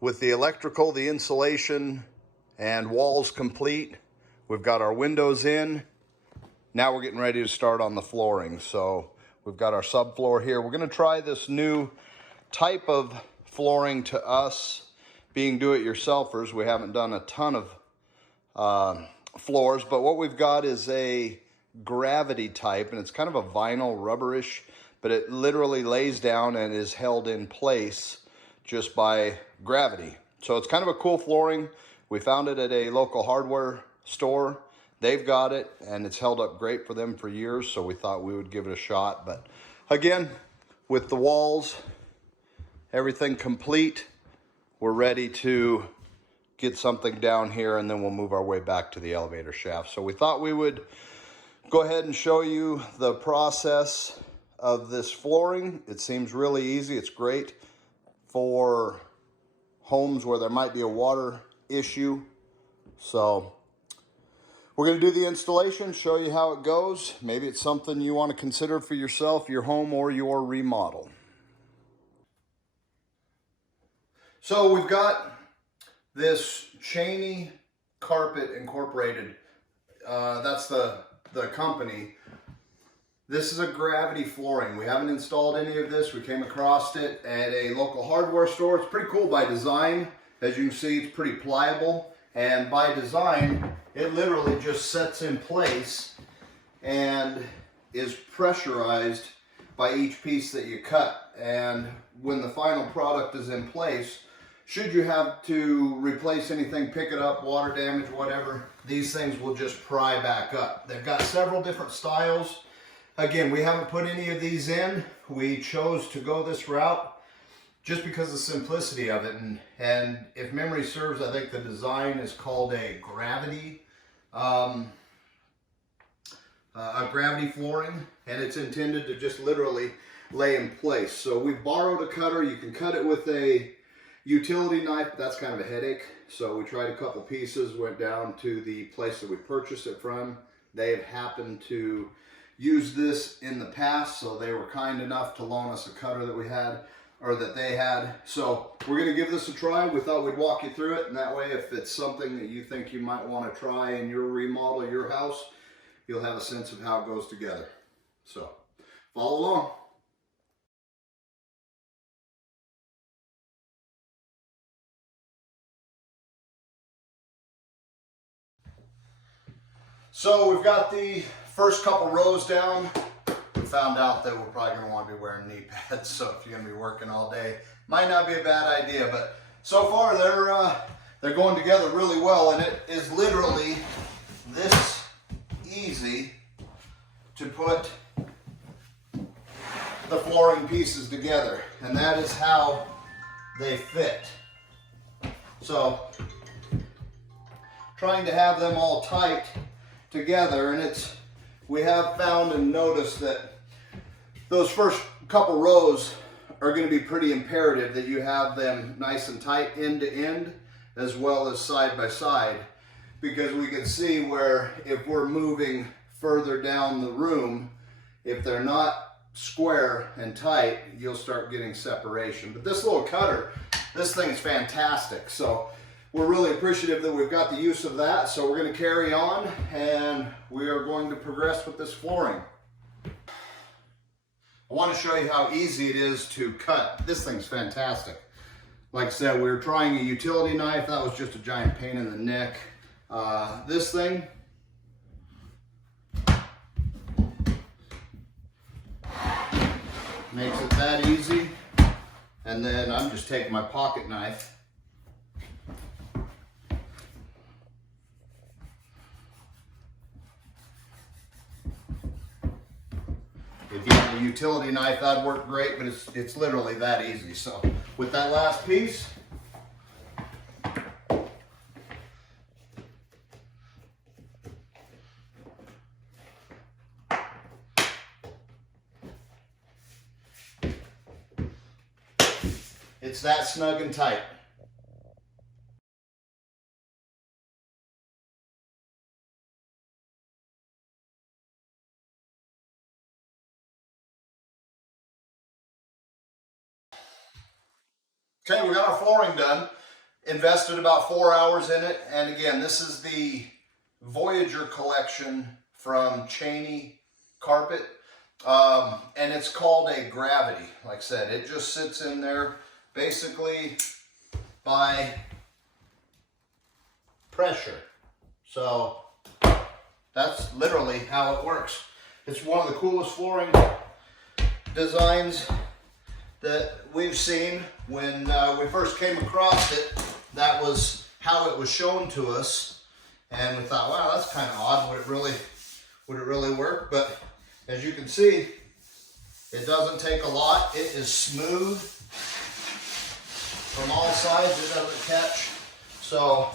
With the electrical, the insulation, and walls complete, we've got our windows in. Now we're getting ready to start on the flooring. So we've got our subfloor here. We're going to try this new type of flooring. To us, being do-it-yourselfers, we haven't done a ton of floors, but what we've got is a gravity type, and it's kind of a vinyl rubberish, but it literally lays down and is held in place just by gravity. So it's kind of a cool flooring. We found it at a local hardware store. They've got it, and it's held up great for them for years, so we thought we would give it a shot. But again, with the walls, everything complete, we're ready to get something down here, and then we'll move our way back to the elevator shaft. So we thought we would go ahead and show you the process of this flooring. It seems really easy. It's great for homes where there might be a water issue. So we're going to do the installation, show you how it goes. Maybe it's something you want to consider for yourself, your home, or your remodel. So we've got this Cheney Carpet Incorporated. That's the company. This is a gravity flooring. We haven't installed any of this. We came across it at a local hardware store. It's pretty cool by design. As you can see, it's pretty pliable. And by design, it literally just sets in place and is pressurized by each piece that you cut. And when the final product is in place, should you have to replace anything, pick it up, water damage, whatever, these things will just pry back up. They've got several different styles. Again, we haven't put any of these in. We chose to go this route just because of the simplicity of it. And if memory serves, I think the design is called a gravity flooring, and it's intended to just literally lay in place. So we borrowed a cutter. You can cut it with a utility knife. That's kind of a headache. So we tried a couple pieces, went down to the place that we purchased it from. They have happened to use this in the past, so they were kind enough to loan us a cutter that we had, or that they had. So we're going to give this a try. We thought we'd walk you through it, and that way if it's something that you think you might want to try in your remodel of your house, you'll have a sense of how it goes together. So follow along. So we've got the first couple rows down. We found out that we're probably going to want to be wearing knee pads, so if you're going to be working all day, might not be a bad idea. But so far they're going together really well, and it is literally this easy to put the flooring pieces together, and that is how they fit. So trying to have them all tight together, and we have found and noticed that those first couple rows are going to be pretty imperative that you have them nice and tight end to end as well as side by side, because we can see where if we're moving further down the room, if they're not square and tight, you'll start getting separation. But this little cutter, this thing is fantastic. So we're really appreciative that we've got the use of that. So we're going to carry on, and we are going to progress with this flooring. I want to show you how easy it is to cut. This thing's fantastic. Like I said, we were trying a utility knife. That was just a giant pain in the neck. This thing, makes it that easy. And then I'm just taking my pocket knife. If you have a utility knife, that'd work great, but it's literally that easy. So with that last piece, it's that snug and tight. Okay, we got our flooring done. Invested about 4 hours in it. And again, this is the Voyager collection from Cheney carpet. And it's called a gravity. Like I said, it just sits in there basically by pressure. So that's literally how it works. It's one of the coolest flooring designs that we've seen. When we first came across it, that was how it was shown to us, and we thought, wow, that's kind of odd. Would it really work? But as you can see, it doesn't take a lot. It is smooth from all sides. It doesn't catch. So,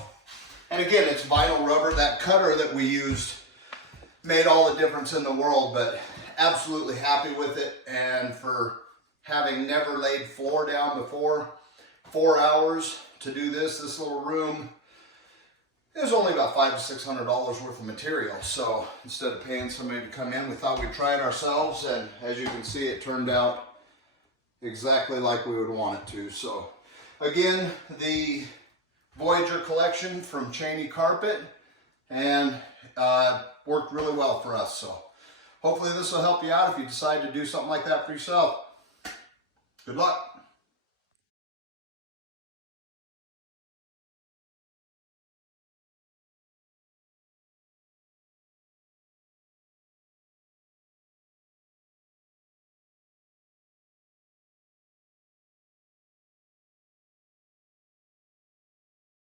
and again, it's vinyl rubber. That cutter that we used made all the difference in the world, but absolutely happy with it. And for having never laid floor down before, 4 hours to do this little room, it was only about $500 to $600 worth of material. So instead of paying somebody to come in, we thought we'd try it ourselves. And as you can see, it turned out exactly like we would want it to. So again, the Voyager collection from Cheney Carpet, and worked really well for us. So hopefully this will help you out if you decide to do something like that for yourself. Good luck.